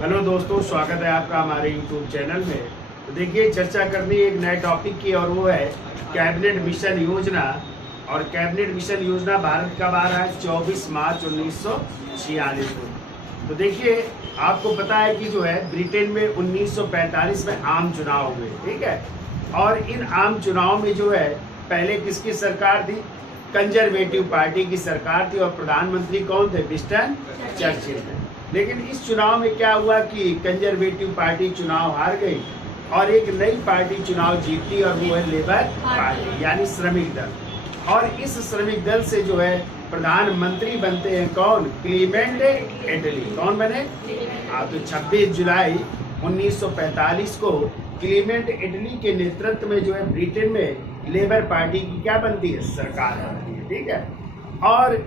Hello दोस्तों, स्वागत है आपका हमारे यूट्यूब चैनल में। तो देखिए, चर्चा करनी है एक नए टॉपिक की, और वो है कैबिनेट मिशन योजना। और कैबिनेट मिशन योजना भारत कब आ रहा है? 24 मार्च 1946 को। तो देखिए, आपको पता है कि जो है ब्रिटेन में 1945 में आम चुनाव हुए, ठीक है। और इन आम चुनाव में जो है पहले किसकी सरकार थी? कंजर्वेटिव पार्टी की सरकार थी, और प्रधानमंत्री कौन थे? विंस्टन चर्चिल थे। लेकिन इस चुनाव में क्या हुआ कि कंजर्वेटिव पार्टी चुनाव हार गई और एक नई पार्टी चुनाव जीती, और वो है लेबर पार्टी, यानी श्रमिक दल। और इस श्रमिक दल से जो है प्रधानमंत्री बनते हैं कौन? क्लीमेंट एटली। कौन बने? तो 26 जुलाई 1945 को क्लीमेंट एटली के नेतृत्व में जो है ब्रिटेन में लेबर पार्टी की क्या बनती है? सरकार बनती है, ठीक है। और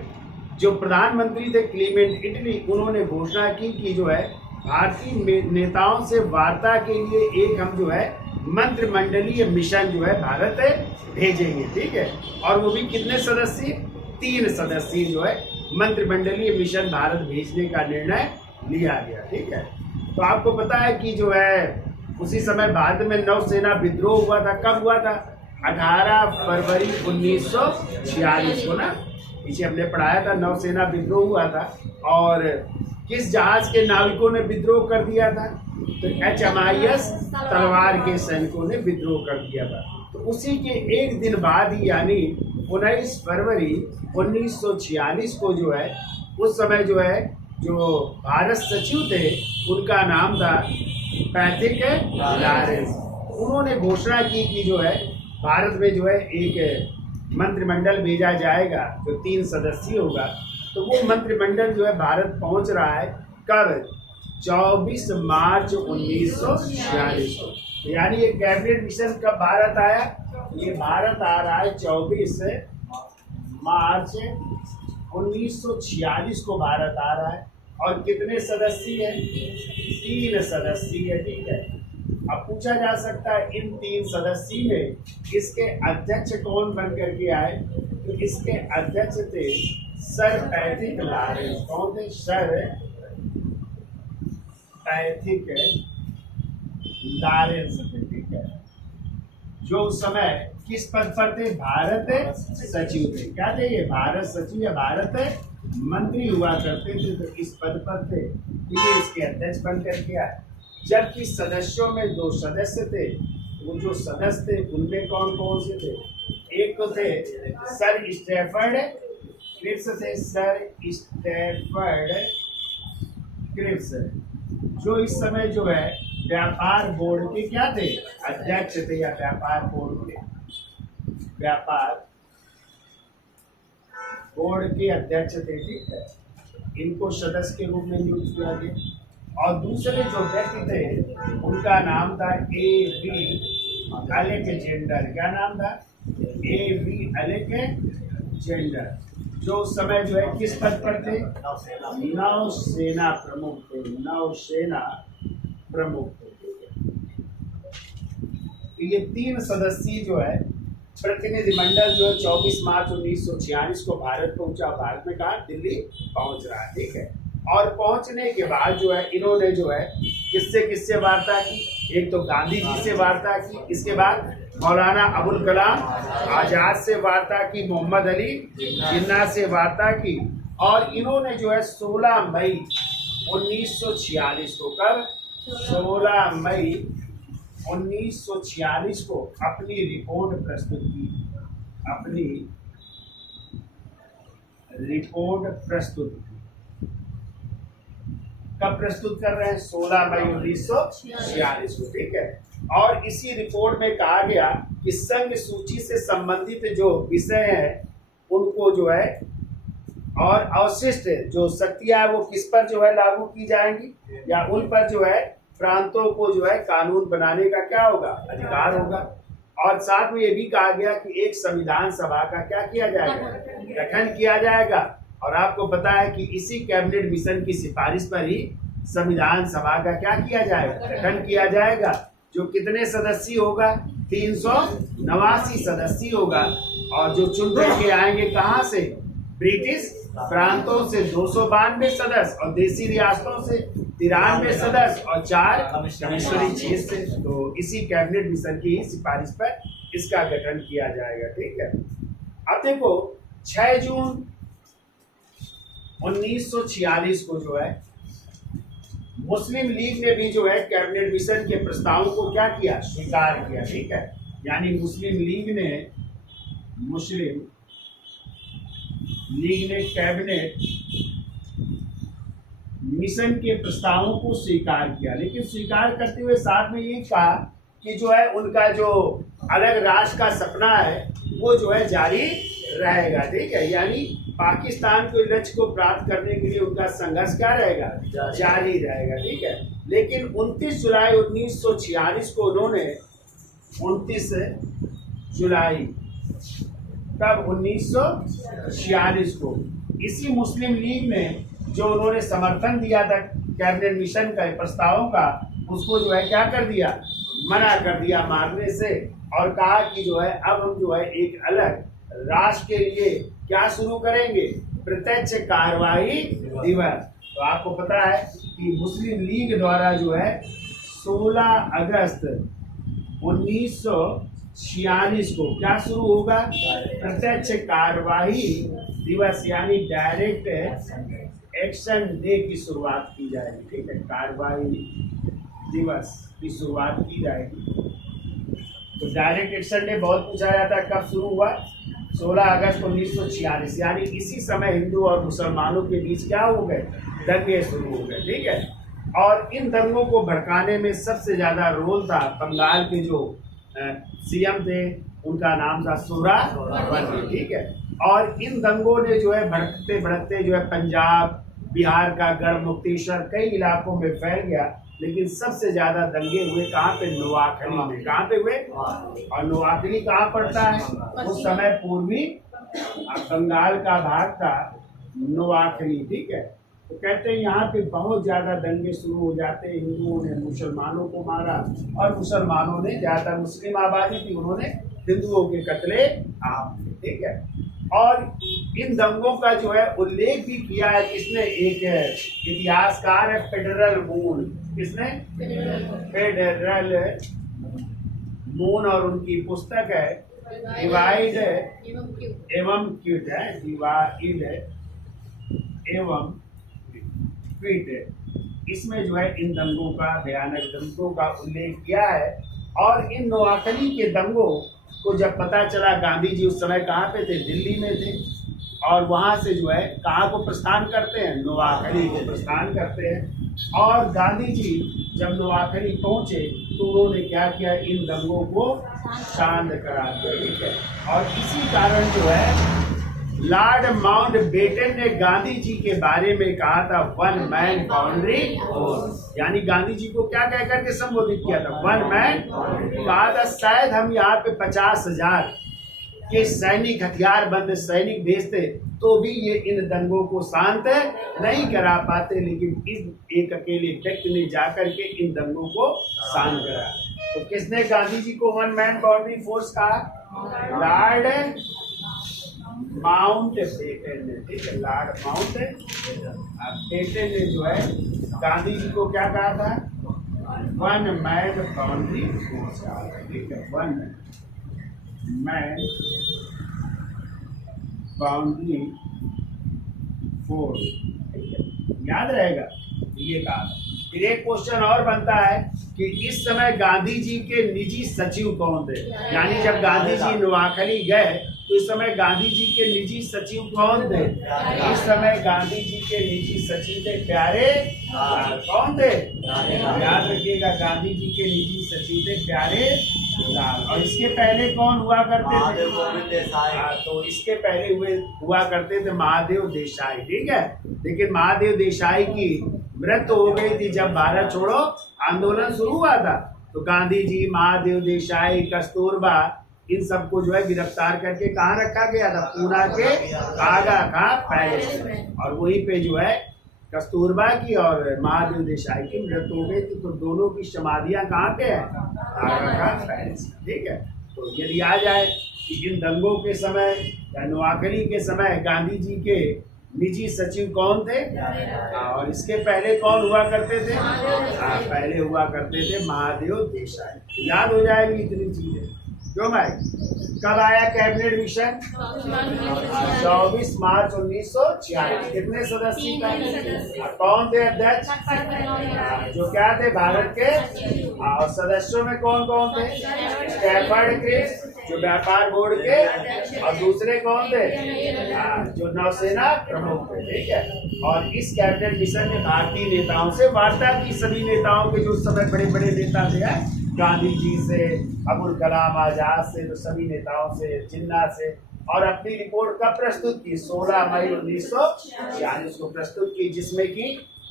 जो प्रधानमंत्री थे क्लीमेंट एटली, उन्होंने घोषणा की कि जो है भारतीय नेताओं से वार्ता के लिए एक हम जो है मंत्रिमंडलीय मिशन जो है भारत भेजेंगे, ठीक है। और वो भी कितने सदस्य? 3 सदस्य जो है मंत्रिमंडलीय मिशन भारत भेजने का निर्णय लिया गया, ठीक है। तो आपको पता है कि जो है उसी समय भारत में नौसेना विद्रोह हुआ था। कब हुआ था? 18 फरवरी 1946 को ना, पीछे हमने पढ़ाया था, नौसेना विद्रोह हुआ था। और किस जहाज के नाविकों ने विद्रोह कर दिया था? तो HMIS तलवार के सैनिकों ने विद्रोह कर दिया था। तो उसी के एक दिन बाद ही, यानी 19 फरवरी 1946 को जो है, उस समय जो है जो भारत सचिव थे उनका नाम था पैट्रिक लॉरेंस। उन्होंने घोषणा की कि जो है भारत में जो है एक मंत्रिमंडल भेजा जाएगा जो 3 सदस्यीय होगा। तो वो मंत्रिमंडल जो है भारत पहुंच रहा है कब? 24 मार्च 1946 को। तो यानी ये कैबिनेट मिशन कब भारत आया? ये भारत आ रहा है 24 मार्च 1946 को भारत आ रहा है। और कितने सदस्य हैं? 3 सदस्य है, ठीक है। अब पूछा जा सकता है इन 3 सदस्य में इसके अध्यक्ष कौन बन करके आए? तो इसके अध्यक्ष थे सर पैट्रिक लॉरेंस। कौन थे? सर पैट्रिक लॉरेंस थे, ठीक है। जो उस समय किस पद पर थे? भारत सचिव थे। क्या थे ये? भारत सचिव या भारत मंत्री हुआ करते थे, तो इस पद पर थे, ये इसके अध्यक्ष बन करके आए। जबकि सदस्यों में 2 सदस्य थे। वो जो सदस्य थे उनमें कौन कौन से थे? एक तो थे सर स्टैफर्ड क्रिप्स थे, सर स्टैफर्ड क्रिप्स, जो इस समय जो है व्यापार बोर्ड के क्या थे? अध्यक्ष थे, या व्यापार बोर्ड के अध्यक्ष थे, ठीक है। इनको सदस्य के रूप में नियुक्त किया गया। और दूसरे जो व्यक्ति थे उनका नाम था A.V. अलेक्जेंडर। क्या नाम था? A.V. अलेक्जेंडर, जो उस समय जो है किस पद पर थे? नौसेना प्रमुख थे। नौसेना प्रमुख थे। ये 3 सदस्यीय जो है प्रतिनिधिमंडल जो है 24 मार्च 1946 को भारत पहुंचा। भारत में कहा? दिल्ली पहुंच रहा है, ठीक है। और पहुंचने के बाद जो है इन्होंने जो है किससे वार्ता की? एक तो गांधी जी से वार्ता की, इसके बाद मौलाना अबुल कलाम आजाद से वार्ता की, मोहम्मद अली जिन्ना से वार्ता की। और इन्होंने जो है 16 मई 1946 को, कब? 16 मई 1946 को अपनी रिपोर्ट प्रस्तुत की। अपनी रिपोर्ट प्रस्तुत की। कब प्रस्तुत कर रहे हैं? 16 मई 1946 को, ठीक है। और इसी रिपोर्ट में कहा गया कि संघ सूची से संबंधित जो विषय हैं उनको जो है और अवशिष्ट जो शक्तियां है वो किस पर जो है लागू की जाएंगी, या उन पर जो है प्रांतों को जो है कानून बनाने का क्या होगा? अधिकार होगा। और साथ में ये भी कहा गया कि एक संविधान सभा का क्या किया जाएगा? गठन किया जाएगा। और आपको पता है कि इसी कैबिनेट मिशन की सिफारिश पर ही संविधान सभा का क्या किया जाएगा? गठन किया जाएगा, जो कितने सदस्य होगा? 389 सदस्य होगा। और जो चुन के आएंगे कहाँ से? ब्रिटिश प्रांतों से 292 सदस्य और देसी रियासतों से 93 सदस्य और 4 कमिश्नरी चीफ से। तो इसी कैबिनेट मिशन की सिफारिश पर इसका गठन किया जाएगा। ठीक है, अब देखो 6 जून 1946 को जो है मुस्लिम लीग ने भी जो है कैबिनेट मिशन के प्रस्ताव को क्या किया, स्वीकार किया। ठीक है, यानी मुस्लिम लीग ने कैबिनेट मिशन के प्रस्तावों को स्वीकार किया, लेकिन स्वीकार करते हुए साथ में ये कहा कि जो है उनका जो अलग राष्ट्र का सपना है वो जो है जारी रहेगा। ठीक है, यानी पाकिस्तान के लक्ष्य को प्राप्त करने के लिए उनका संघर्ष क्या रहेगा, जारी रहेगा। ठीक है, लेकिन 29 जुलाई 1946 को उन्होंने 29 जुलाई तब 1946 को इसी मुस्लिम लीग ने जो उन्होंने समर्थन दिया था कैबिनेट मिशन का प्रस्तावों का, उसको जो है क्या कर दिया, मना कर दिया मानने से, और कहा कि जो है अब हम जो है एक अलग राष्ट्र के लिए क्या शुरू करेंगे, प्रत्यक्ष कार्यवाही दिवस। तो आपको पता है कि मुस्लिम लीग द्वारा जो है 16 अगस्त 1946 को क्या शुरू होगा, प्रत्यक्ष कार्यवाही दिवस यानी डायरेक्ट एक्शन डे की शुरुआत की जाएगी। ठीक है, कार्यवाही दिवस की शुरुआत की जाएगी। तो डायरेक्ट एक्शन डे बहुत पूछा जाता है, कब शुरू हुआ, 16 अगस्त 1946, यानी इसी समय हिंदू और मुसलमानों के बीच क्या हो गए, दंगे शुरू हो गए। ठीक है, और इन दंगों को भड़काने में सबसे ज्यादा रोल था बंगाल के जो सीएम थे, उनका नाम था सोहरावर्दी। ठीक है, और इन दंगों ने जो है भड़कते भड़कते जो है पंजाब, बिहार का गढ़ मुक्तेश्वर कई इलाकों में फैल गया, लेकिन सबसे ज्यादा दंगे हुए कहाँ पे, नोआखली में। कहाँ पे हुए, और नोआखली कहाँ पड़ता है, उस समय पूर्वी बंगाल का भाग था नोआखली। ठीक है, तो कहते हैं यहाँ पे बहुत ज्यादा दंगे शुरू हो जाते हैं, हिंदुओं ने मुसलमानों को मारा और मुसलमानों ने, ज्यादातर मुस्लिम आबादी थी, उन्होंने हिंदुओं के कत्ले आम। ठीक है, और इन दंगों का जो है उल्लेख भी किया है किसने, एक इतिहासकार है फेडरल मून। किसने, फेडरल मून, और उनकी पुस्तक है डिवाइड एवं क्विट है, डिवाइड एवं क्विट। इसमें जो है इन दंगों का, भयानक दंगों का उल्लेख किया है। और इन नोआखली के दंगों को जब पता चला, गांधी जी उस समय कहाँ पे थे, दिल्ली में थे, और वहाँ से जो है कहाँ को प्रस्थान करते हैं, नोआखली को प्रस्थान करते हैं। और गांधी जी जब नोआखली पहुँचे तो उन्होंने क्या किया, इन दंगों को शांत करा दिया। ठीक है, और इसी कारण जो है लॉर्ड माउंटबेटन ने गांधी जी के बारे में कहा था वन मैन बाउंड्री फोर्स, यानी गांधी जी को क्या कह करके संबोधित किया था, वन मैन। कहा था शायद हम यहाँ पे 50,000 के सैनिक, हथियार बंद सैनिक भेजते तो भी ये इन दंगों को शांत नहीं करा पाते, लेकिन इस एक अकेले व्यक्ति ने जाकर के इन दंगों को शांत करा। तो किसने गांधी जी को वन मैन बाउंड्री फोर्स कहा, लॉर्ड माउंटबेटन ने। ठीक है, लॉर्ड माउंटबेटन ने जो है गांधी जी को क्या कहा था, वन मैन बाउंड्री फोर्स। ठीक है, वन मैन बाउंड्री फोर्स, याद रहेगा ये कहा। फिर एक क्वेश्चन और बनता है कि इस समय गांधी जी के निजी सचिव कौन थे, यानी जब गांधी जी नोआखली गए तो इस समय गांधी जी के निजी सचिव कौन थे, इस समय गांधी जी के निजी सचिव थे प्यारे लाल। कौन थे, याद रखिएगा, गांधी जी के निजी सचिव थे प्यारे लाल। और इसके पहले कौन हुआ करते थे, तो इसके पहले हुआ करते थे महादेव देसाई। ठीक है, लेकिन महादेव देसाई की मृत्यु हो गई थी जब भारत छोड़ो आंदोलन शुरू हुआ था। तो गांधी जी, महादेव देसाई, कस्तूरबा, इन सबको जो है गिरफ्तार करके कहाँ रखा गया था, पूना के आगा खां पैलेस में, और वहीं पे जो है कस्तूरबा की और महादेव देसाई की मृत्यु हो गई थी। तो दोनों की समाधियां कहाँ पे है, आगा खां पैलेस। ठीक है, तो यदि आ जाए कि इन दंगों के समय या नोआखली के समय गांधी जी के निजी सचिव कौन थे? और इसके पहले कौन हुआ करते थे? पहले हुआ करते थे महादेव देसाई। तो याद हो जाएगी इतनी चीजें। क्यों भाई? कब आया कैबिनेट मिशन? 24 मार्च 1946। कितने सदस्य थे? कौन थे अध्यक्ष? जो क्या थे? भारत के। और सदस्यों में कौन कौन थे? स्टैफर्ड क्रिप्स जो व्यापार बोर्ड के, और दूसरे कौन थे? जो नौसेना प्रमुख थे। ठीक है। और इस कैबिनेट मिशन में भारतीय नेताओं से वार्ता की, सभी नेताओं के जो उस समय बड़े बड़े नेता थे, गांधी जी से, अबुल कलाम आजाद से, तो सभी नेताओं से, जिन्ना से, और अपनी रिपोर्ट कब प्रस्तुत की? 16 मई 1946 को प्रस्तुत की, जिसमें कि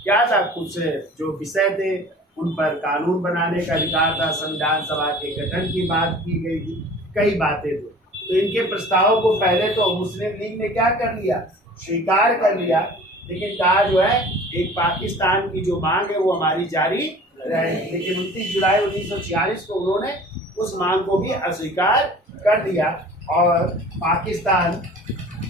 क्या था? कुछ जो विषय थे उन पर कानून बनाने का अधिकार था, संविधान सभा के गठन की बात की गई थी, कई बातें थी। तो इनके प्रस्तावों को पहले तो मुस्लिम लीग ने क्या कर लिया? स्वीकार कर लिया। लेकिन कहा जो है एक पाकिस्तान की जो मांग है वो हमारी जारी रहेगी। लेकिन 29 जुलाई 1946 को उन्होंने उस मांग को भी अस्वीकार कर दिया और पाकिस्तान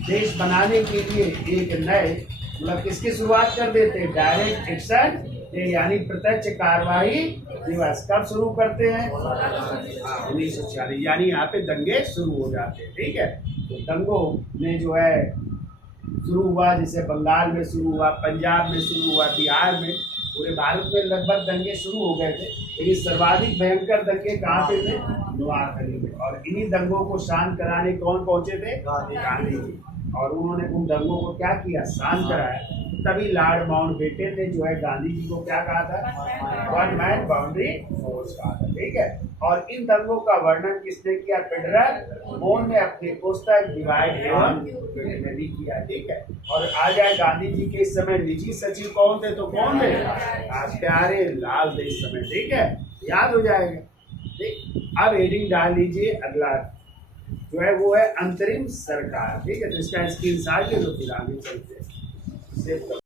देश बनाने के लिए एक नए, मतलब किसकी शुरुआत कर देते? डायरेक्ट एक्शन डे, यानी प्रत्यक्ष कार्रवाई दिवस। कब शुरू करते हैं? 1946, यानी यहाँ पे दंगे शुरू हो जाते हैं। ठीक है। तो दंगों में जो है शुरू हुआ, जैसे बंगाल में शुरू हुआ, पंजाब में शुरू हुआ, बिहार में, पूरे भारत में लगभग दंगे शुरू हो गए थे। लेकिन सर्वाधिक भयंकर दंगे कहाँ पे थे? नोआखली में। और इन्हीं दंगों को शांत कराने कौन पहुंचे थे? गांधी जी। और उन्होंने उन दंगों को क्या किया? शांत कराया। तभी लॉर्ड माउंटबेटन ने जो है गांधी जी को क्या कहा था? वन मैन बाउंड्री फोर्स कहा था। ठीक है। और इन दंगों का वर्णन किसने किया? फेडरल मोन ने अपने पुस्तक डिवाइड एवं में भी किया। ठीक है। और आ जाए गांधी जी के इस समय निजी सचिव कौन थे? तो कौन थे? प्यारे लाल थे इस समय। ठीक है। याद हो जाएगा। ठीक। अब हेडिंग डाल लीजिए, अगला जो है वो है अंतरिम सरकार। ठीक है। तो इसका स्क्रीनशॉट ले लो, फिर आगे चलते हैं।